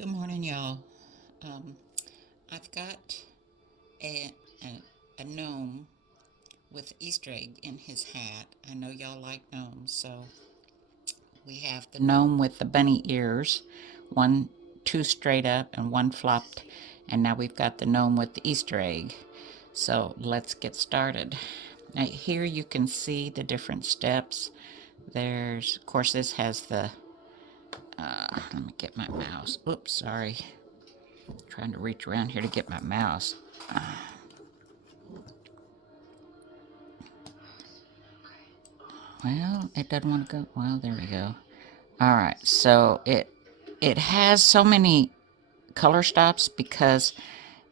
Good morning, y'all. Um, I've got a gnome with Easter egg in his hat. I know y'all like gnomes, so we have the gnome with the bunny ears, two straight up and one flopped, and now we've got the gnome with the Easter egg. So let's get started. Now here you can see the different steps. Of course, this has the. Let me get my mouse. Oops, sorry. Trying to reach around here to get my mouse. Well, it doesn't want to go. Well, there we go. All right, so it has so many color stops because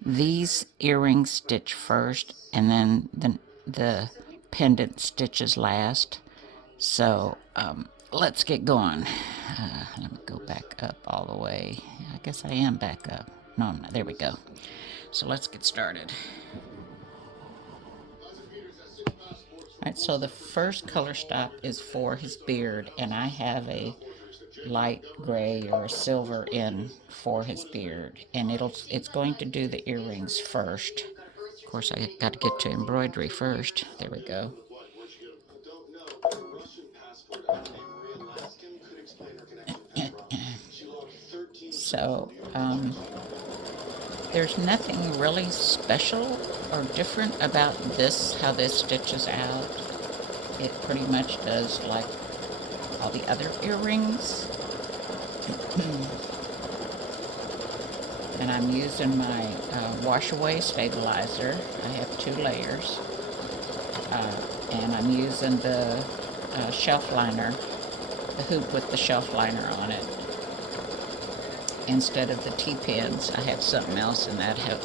these earrings stitch first, and then the pendant stitches last. So let's get going. Let me go back up all the way. I guess I am back up. No, I'm not. There we go. So let's get started. Alright, so the first color stop is for his beard, and I have a light gray or a silver in for his beard, and it's going to do the earrings first. Of course, I got to get to embroidery first. There we go. So, there's nothing really special or different about this, how this stitches out. It pretty much does like all the other earrings. And I'm using my wash away stabilizer. I have 2 layers. And I'm using the shelf liner, the hoop with the shelf liner on it. Instead of the T-pins, I have something else in that hoop.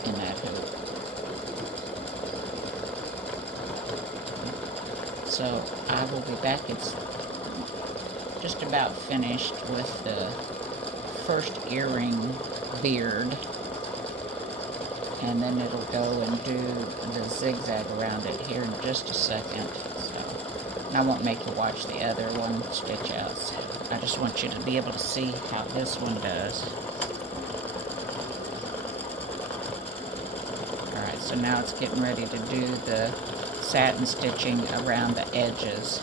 So I will be back. It's just about finished with the first earring beard, and then it'll go and do the zigzag around it here in just a second. So, and I won't make you watch the other one stitch outs. I just want you to be able to see how this one does. Alright, so now it's getting ready to do the satin stitching around the edges.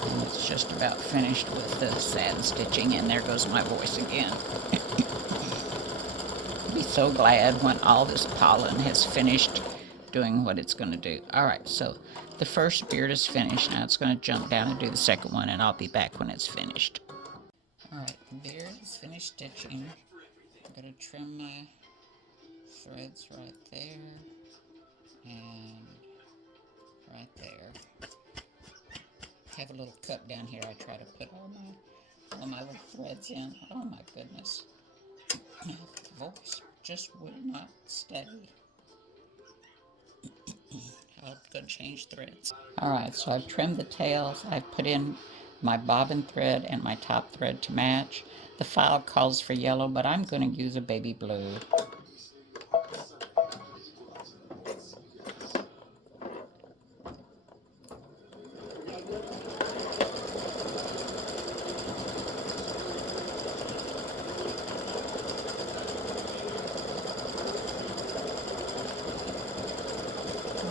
And it's just about finished with the satin stitching, and there goes my voice again. Be so glad when all this pollen has finished doing what it's going to do. Alright, so the first beard is finished. Now it's going to jump down and do the second one, and I'll be back when it's finished. Alright, the beard is finished stitching. I'm going to trim my threads right there and right there. I have a little cup down here I try to put all my little threads in. Oh my goodness. My voice just would not steady. I'm going to change threads. Alright, so I've trimmed the tails. I've put in my bobbin thread and my top thread to match. The file calls for yellow, but I'm going to use a baby blue.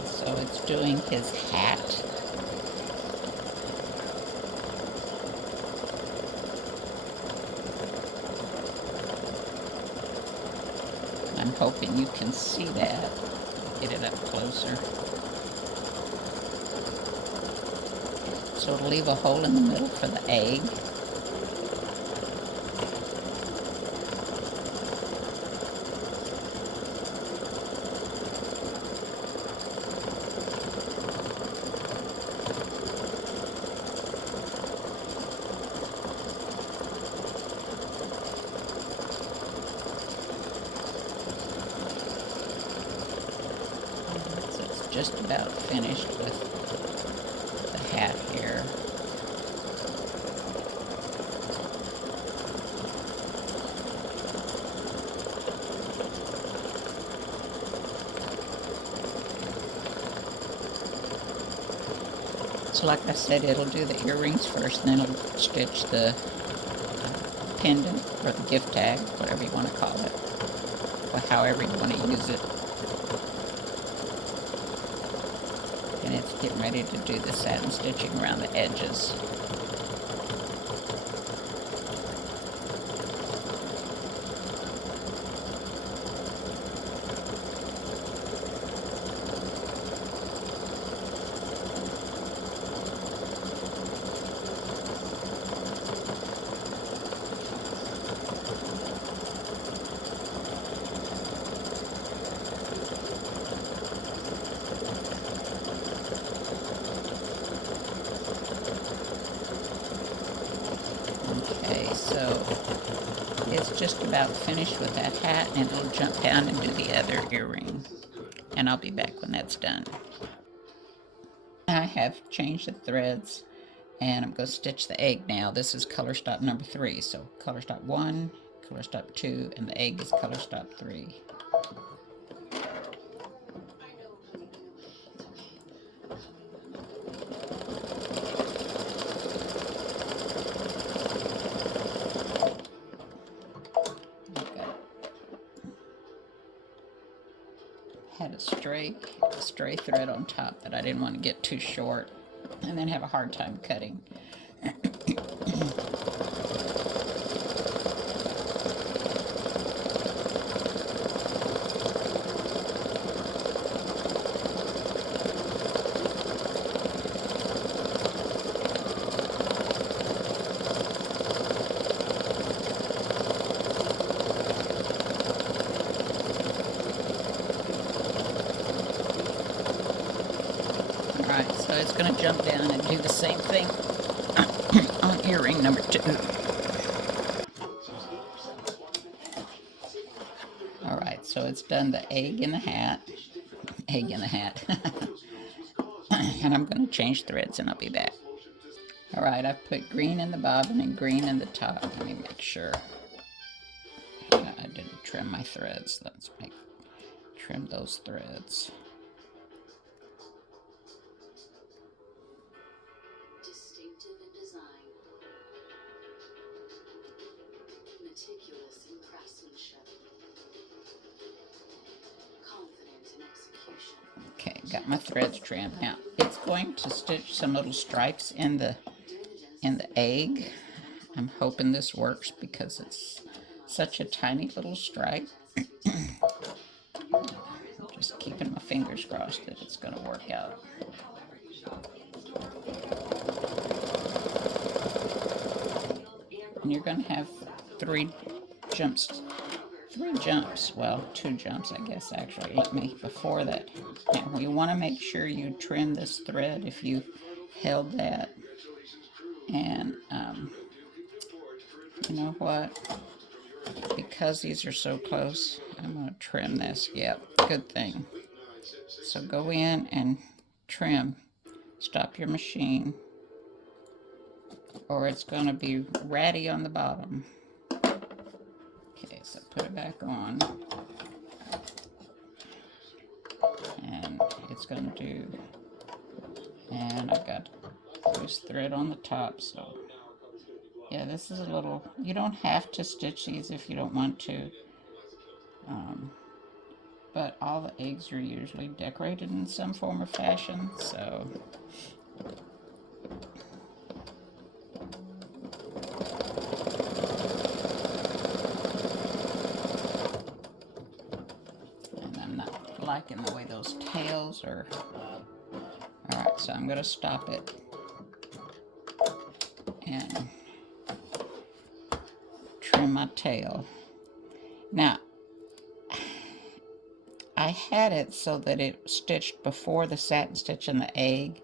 So it's doing his hat. I'm hoping you can see that. Get it up closer. So it'll leave a hole in the middle for the egg. just about finished with the hat here. So like I said, it'll do the earrings first, and then it'll stitch the pendant or the gift tag, whatever you want to call it, or however you want to use it. And it's getting ready to do the satin stitching around the edges. So it's just about finished with that hat, and it'll jump down and do the other earring. And I'll be back when that's done. I have changed the threads, and I'm going to stitch the egg now. This is color stop number 3. So color stop 1, color stop 2, and the egg is color stop 3. Had a stray thread on top that I didn't want to get too short and then have a hard time cutting. Alright, so it's going to jump down and do the same thing on earring number 2. Alright, so it's done the egg in the hat. Egg in the hat. And I'm going to change threads and I'll be back. Alright, I've put green in the bobbin and green in the top. Let me make sure I didn't trim my threads. Let's trim those threads. Distinctive in design, meticulous in craftsmanship, confident in execution. Okay, got my threads trimmed. Now it's going to stitch some little stripes in the egg. I'm hoping this works because it's such a tiny little stripe. I'm just keeping my fingers crossed that it's going to work out. And you're going to have 3 jumps, well, 2 jumps, I guess, actually. Before that. Now, you want to make sure you trim this thread if you held that. And, you know what? Because these are so close, I'm going to trim this. Yep, good thing. So go in and trim. Stop your machine, or it's going to be ratty on the bottom. Okay, so put it back on. And it's going to do, and I've got loose thread on the top, so yeah, this is a little, you don't have to stitch these if you don't want to, but all the eggs are usually decorated in some form or fashion, so and I'm not liking the way those tails are. Alright, so I'm going to stop it and trim my tail. Now, I had it so that it stitched before the satin stitch in the egg,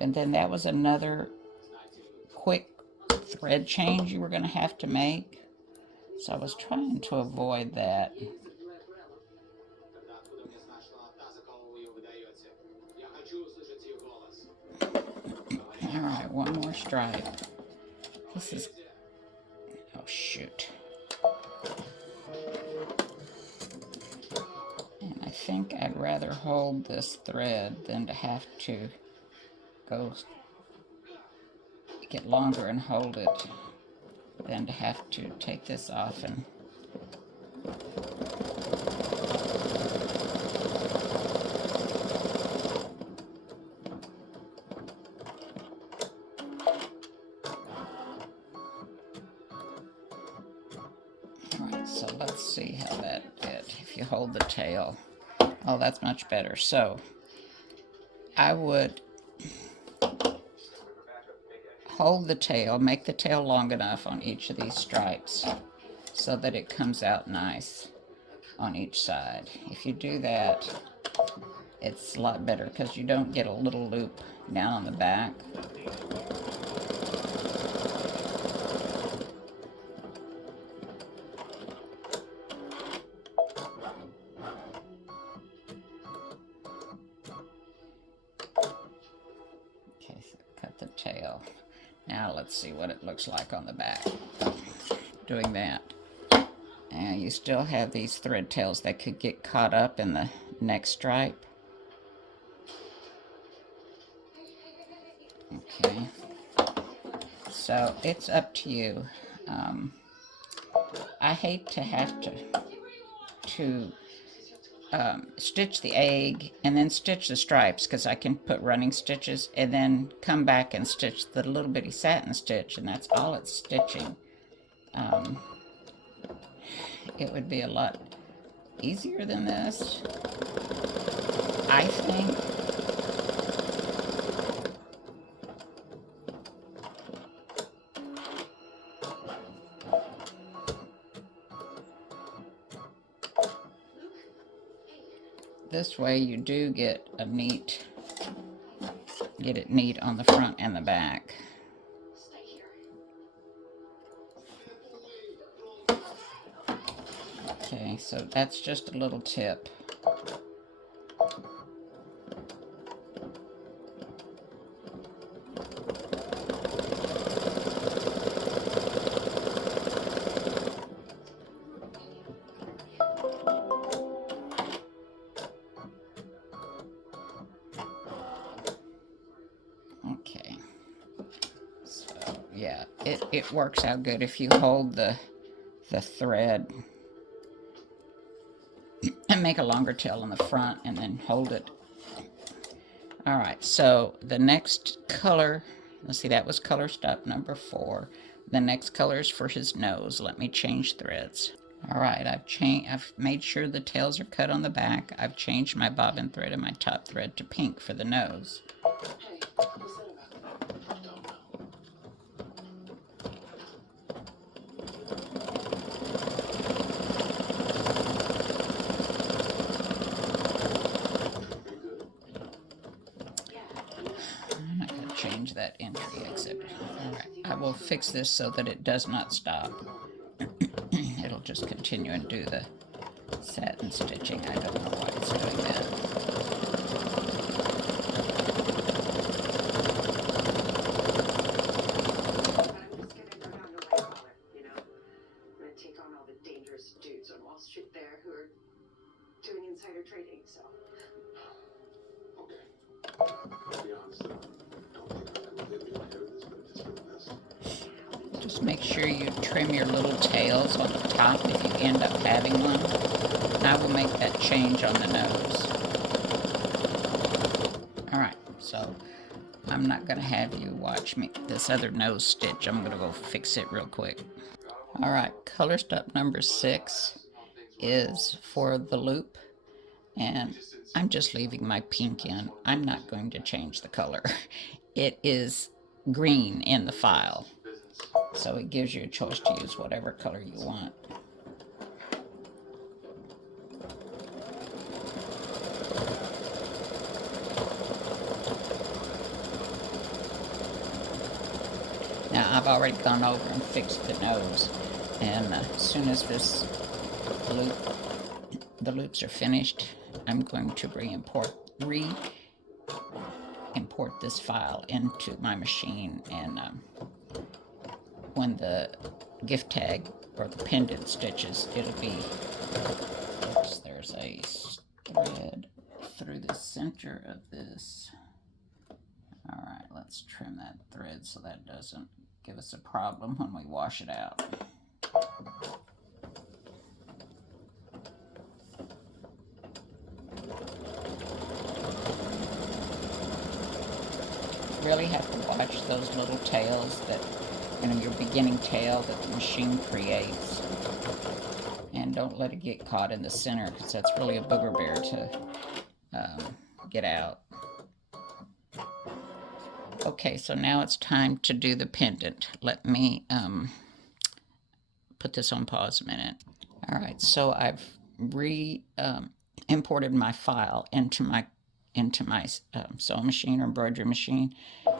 and then that was another quick thread change you were going to have to make, so I was trying to avoid that. got one more stripe. This is, oh shoot. And I think I'd rather hold this thread than to have to go get longer and hold it, than to have to take this off and alright, so let's see how that did. If you hold the tail, oh, that's much better. So I would hold the tail, make the tail long enough on each of these stripes so that it comes out nice on each side. If you do that, it's a lot better because you don't get a little loop down on the back. Okay, so cut the tail. Now let's see what it looks like on the back. Doing that. And you still have these thread tails that could get caught up in the next stripe. Okay. So it's up to you. I hate to have to stitch the egg and then stitch the stripes, because I can put running stitches and then come back and stitch the little bitty satin stitch, and that's all it's stitching. It would be a lot easier than this, I think. This way you do get a neat, get it neat on the front and the back. Okay, so that's just a little tip. Okay, so yeah, it works out good if you hold the thread and make a longer tail on the front and then hold it. All right, so the next color, let's see, that was color step number 4. The next color is for his nose. Let me change threads. All right, I've made sure the tails are cut on the back. I've changed my bobbin thread and my top thread to pink for the nose. I'm not going to change that entry exit. All right, I will fix this so that it does not stop. It'll just continue and do the satin stitching. I don't know why it's doing that. Take on all the dangerous dudes on Wall Street there who are doing insider trading, so. Okay. To be honest, I don't think I can live in my head with this, but if it's for the best. Just make sure you trim your little tails on the top if you end up having one. And I will make that change on the nose. Alright, so I'm not going to have you watch me this other nose stitch. I'm going to go fix it real quick. Alright, color step number 6 is for the loop, and I'm just leaving my pink in. I'm not going to change the color. It is green in the file, so it gives you a choice to use whatever color you want. Now I've already gone over and fixed the nose, and as soon as the loops are finished, I'm going to import this file into my machine, and when the gift tag or the pendant stitches, it'll be, oops, there's a thread through the center of this. All right, let's trim that thread so that doesn't give us a problem when we wash it out. Really have to watch those little tails that, your beginning tail that the machine creates, and don't let it get caught in the center, because that's really a booger bear to get out. Okay, so now it's time to do the pendant. Let me put this on pause a minute. All right, so I've imported my file into my sewing machine or embroidery machine,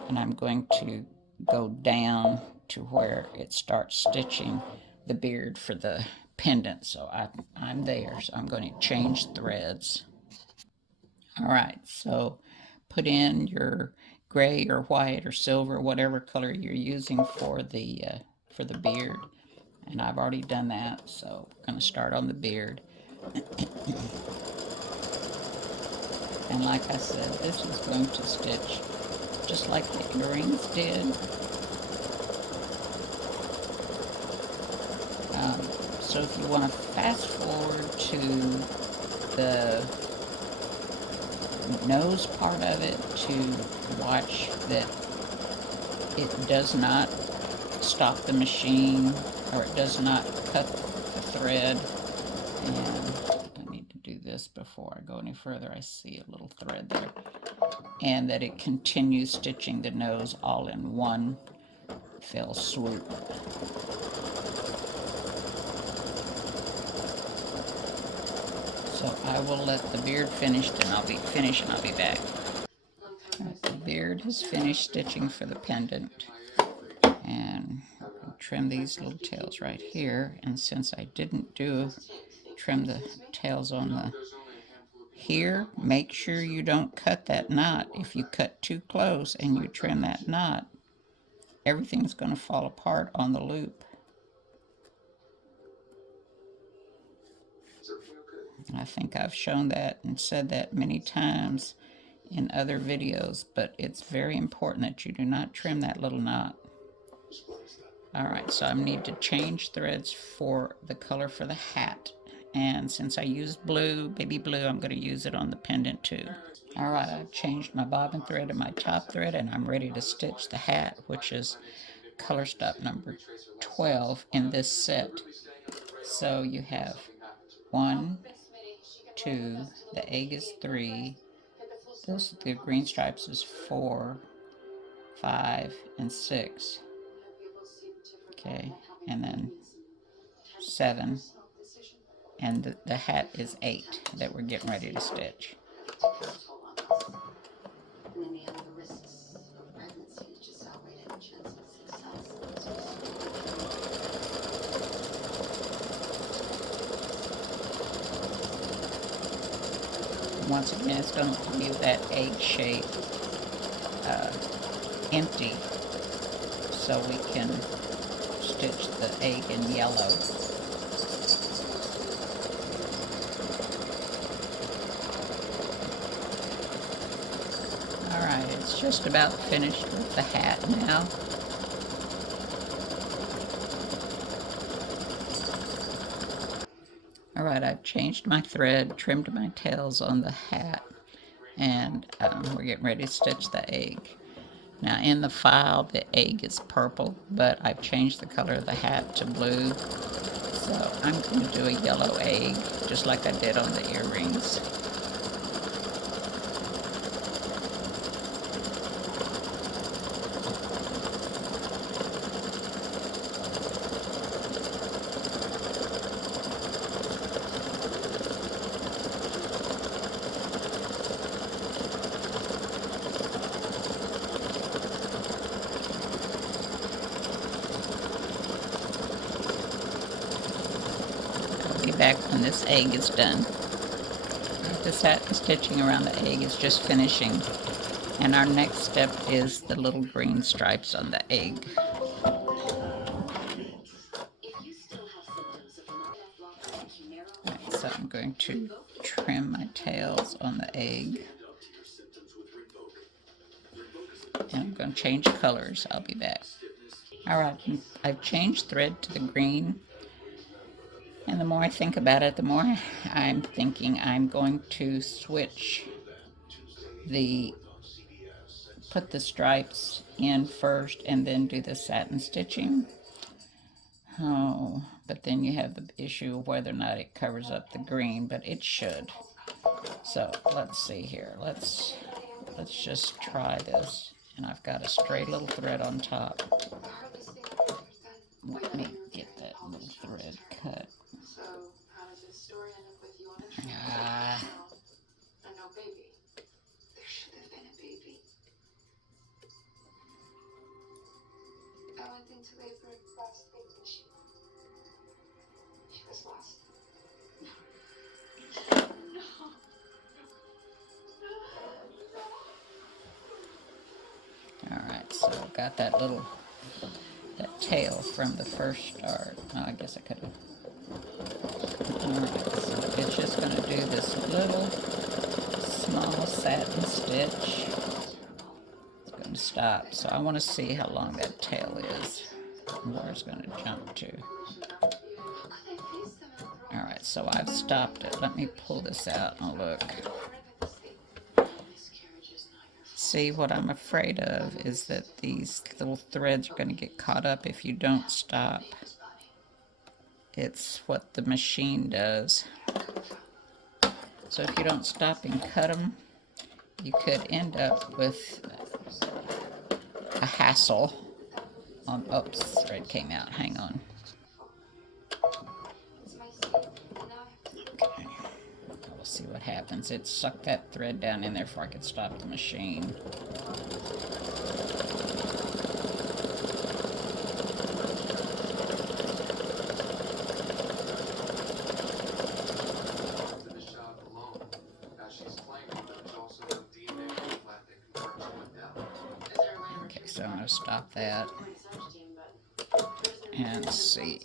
and I'm going to go down to where it starts stitching the beard for the pendant. So I'm there, so I'm going to change threads. All right, so put in your gray or white or silver, whatever color you're using for the beard, and I've already done that, so I'm going to start on the beard. And like I said, this is going to stitch just like the earrings did. So if you want to fast forward to the nose part of it to watch that it does not stop the machine, or it does not cut the thread. And I need to do this before I go any further. I see a little thread there. And that it continues stitching the nose all in one fell swoop. So I will let the beard finish, and I'll be back. Right, the beard is finished stitching for the pendant, and I'll trim these little tails right here. And since I didn't trim the tails on the here, make sure you don't cut that knot. If you cut too close and you trim that knot, everything's going to fall apart on the loop. I think I've shown that and said that many times in other videos, but it's very important that you do not trim that little knot. Alright, so I need to change threads for the color for the hat. And since I used blue, baby blue, I'm going to use it on the pendant too. Alright, I've changed my bobbin thread to my top thread, and I'm ready to stitch the hat, which is color stop number 12 in this set. So you have 1, 2, the egg is 3, the green stripes is 4, 5, and 6. Okay, and then 7, and the hat is 8 that we're getting ready to stitch. Once again, it's going to leave that egg shape empty, so we can stitch the egg in yellow. Alright, it's just about finished with the hat now. Alright, I've changed my thread, trimmed my tails on the hat, and we're getting ready to stitch the egg. Now in the file, the egg is purple, but I've changed the color of the hat to blue. So I'm going to do a yellow egg, just like I did on the earrings. Back when this egg is done. This hat stitching around the egg is just finishing. And our next step is the little green stripes on the egg. Right, so I'm going to trim my tails on the egg. And I'm going to change colors. I'll be back. Alright, I've changed thread to the green. And the more I think about it, the more I'm thinking I'm going to put the stripes in first and then do the satin stitching. Oh, but then you have the issue of whether or not it covers up the green, but it should. So let's see here. Let's just try this. And I've got a stray little thread on top. Let me get that little thread cut. So, how does this story end up with you on a trip? And no baby. There should have been a baby. I went into labor last week and she was lost. Alright, so I've got that tail from the first start. Oh, I guess I could have. Alright, so it's just going to do this little small satin stitch. It's going to stop. So I want to see how long that tail is and where it's going to jump to. Alright, so I've stopped it. Let me pull this out and look. See, what I'm afraid of is that these little threads are going to get caught up if you don't stop. It's what the machine does. So if you don't stop and cut them, you could end up with a hassle on, oops, thread came out, hang on. Okay, we'll see what happens. It sucked that thread down in there before I could stop the machine. Okay, so I'm going to stop that and see,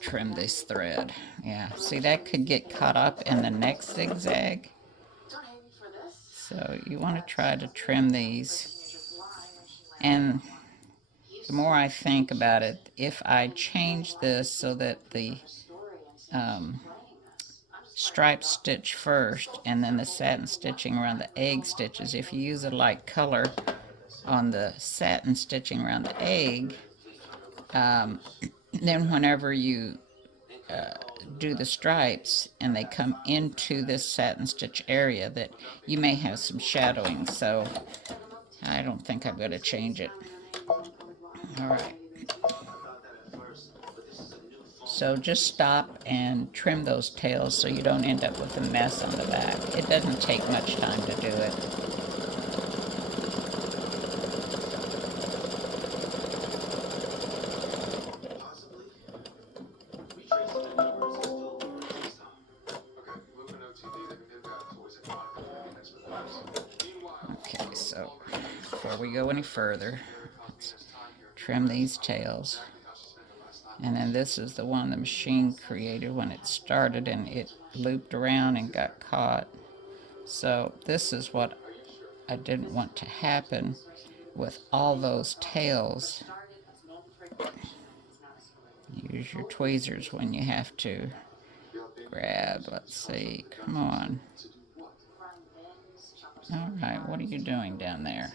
trim this thread. Yeah, see, that could get caught up in the next zigzag. So you want to try to trim these. And the more I think about it, if I change this so that the stripe stitch first and then the satin stitching around the egg stitches, if you use a light color on the satin stitching around the egg, then whenever you do the stripes and they come into this satin stitch area, that you may have some shadowing, so I don't think I'm going to change it. Alright, so just stop and trim those tails so you don't end up with a mess on the back. It doesn't take much time to do it. Okay, so before we go any further, let's trim these tails. And then this is the one the machine created when it started and it looped around and got caught. So this is what I didn't want to happen with all those tails. Use your tweezers when you have to grab. Let's see, come on. Alright, what are you doing down there?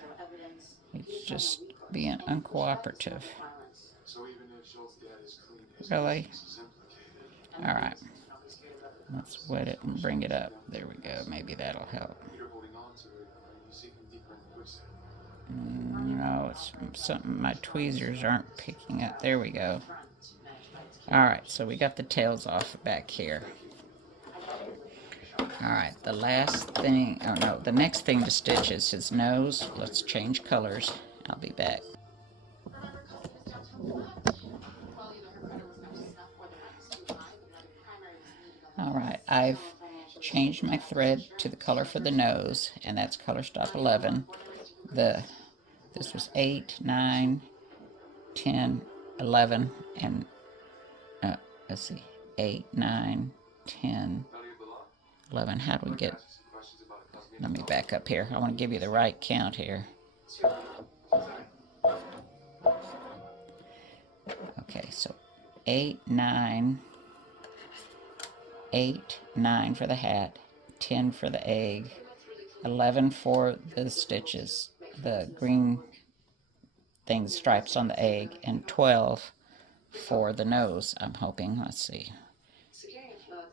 It's just being uncooperative. Really? Alright. Let's wet it and bring it up. There we go. Maybe that'll help. No, it's something my tweezers aren't picking up. There we go. Alright, so we got the tails off back here. Alright, the last thing, oh no, the next thing to stitch is his nose. Let's change colors. I'll be back. Alright, I've changed my thread to the color for the nose, and that's color stop 11. this was 8, 9, 10, 11, and let's see, 8, 9, 10, 11. How do we get? Let me back up here. I want to give you the right count here. Okay, so 8, 9, 8, 9 for the hat, 10 for the egg, 11 for the stitches, the green things, stripes on the egg, and 12 for the nose, I'm hoping. Let's see.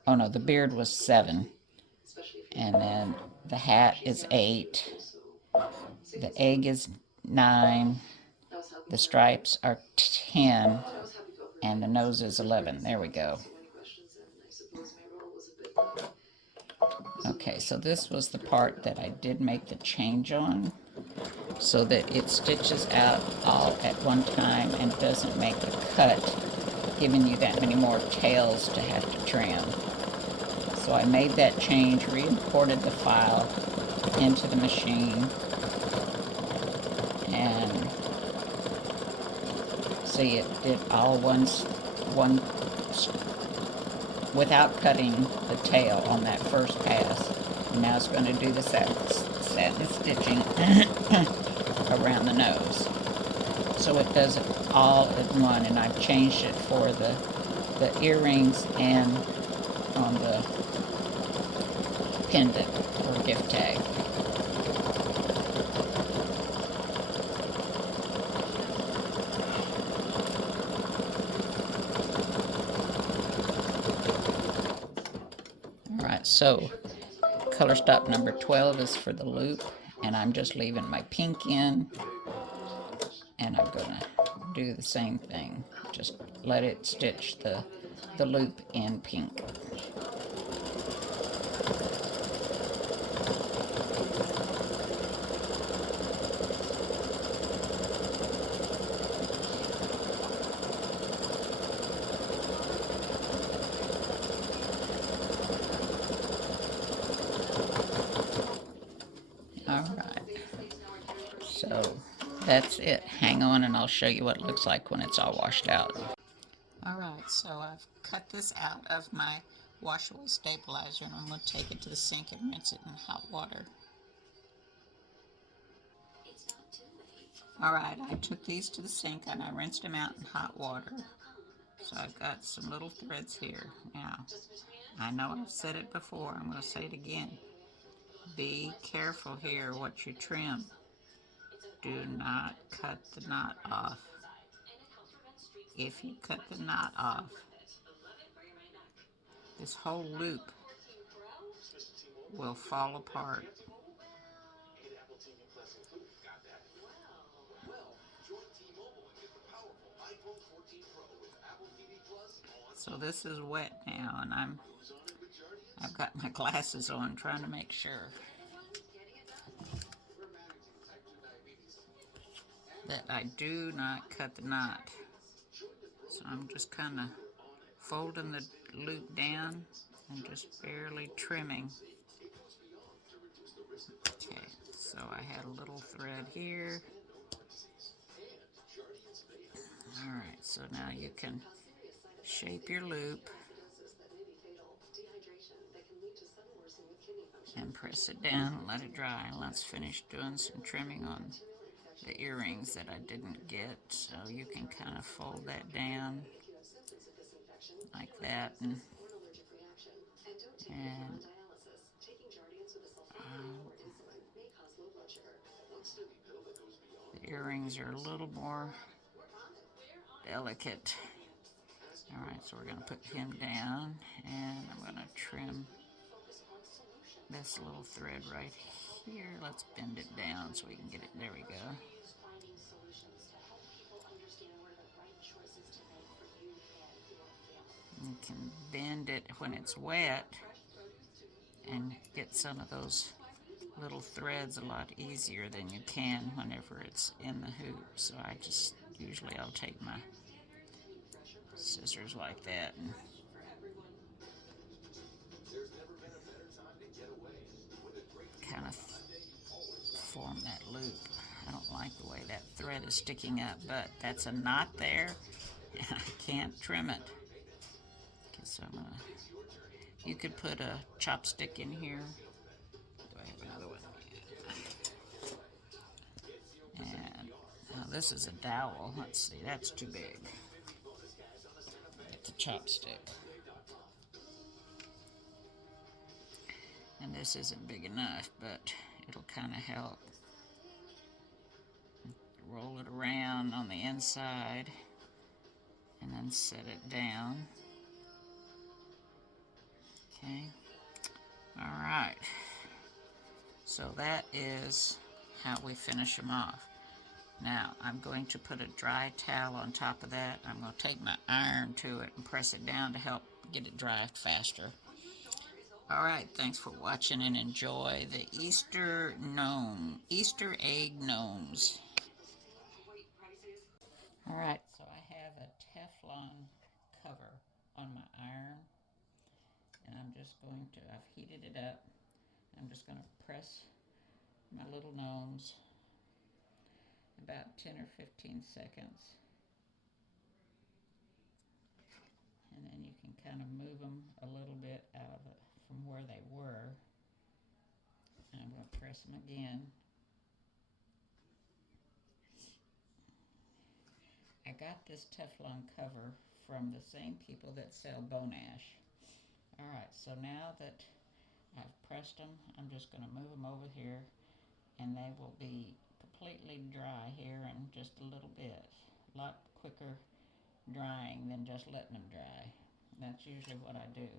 Oh no, the beard was 7. And then the hat is 8. The egg is 9. The stripes are 10. And the nose is 11. There we go. Okay, so this was the part that I did make the change on, so that it stitches out all at one time and doesn't make a cut, giving you that many more tails to have to trim. So I made that change, re-imported the file into the machine, and see, it did all one without cutting the tail on that first pass. And now it's going to do the satin stitching around the nose. So it does it all in one, and I've changed it for the earrings and on the pendant or gift tag. Alright, so color stop number 12 is for the loop, and I'm just leaving my pink in, and I'm going to do the same thing. Just let it stitch the loop in pink. Alright, so that's it. Hang on and I'll show you what it looks like when it's all washed out. Alright, so I've cut this out of my wash-away stabilizer, and I'm going to take it to the sink and rinse it in hot water. Alright, I took these to the sink and I rinsed them out in hot water. So I've got some little threads here. Now, I know I've said it before, I'm going to say it again. Be careful here what you trim. Do not cut the knot off. If you cut the knot off, this whole loop will fall apart. So this is wet now, and I've got my glasses on trying to make sure that I do not cut the knot. So I'm just kind of folding the loop down and just barely trimming. Okay, so I had a little thread here. Alright, so now you can shape your loop and press it down and let it dry. And let's finish doing some trimming on the earrings that I didn't get. So you can kind of fold that down like that, and the earrings are a little more delicate. Alright, so we're going to put him down, and I'm going to trim this little thread right here. Let's bend it down so we can get it. There we go. You can bend it when it's wet and get some of those little threads a lot easier than you can whenever it's in the hoop. So I just usually I'll take my scissors like that and kind of form that loop. I don't like the way that thread is sticking up, but that's a knot there, and I can't trim it. Okay, so I'm gonna, you could put a chopstick in here. Do I have another one? And now this is a dowel. Let's see, that's too big. Get the chopstick. And this isn't big enough, but it'll kind of help. Roll it around on the inside and then set it down. Okay. All right. So that is how we finish them off. Now I'm going to put a dry towel on top of that. I'm going to take my iron to it and press it down to help get it dry faster. All right, thanks for watching and enjoy the Easter Egg Gnomes. All right, so I have a Teflon cover on my iron, and I'm just going to, I've heated it up. I'm just going to press my little gnomes about 10 or 15 seconds. And then you can kind of move them a little bit out of it from where they were. And I'm going to press them again. I got this Teflon cover from the same people that sell bone ash. Alright, so now that I've pressed them, I'm just going to move them over here, and they will be completely dry here in just a little bit. A lot quicker drying than just letting them dry. That's usually what I do.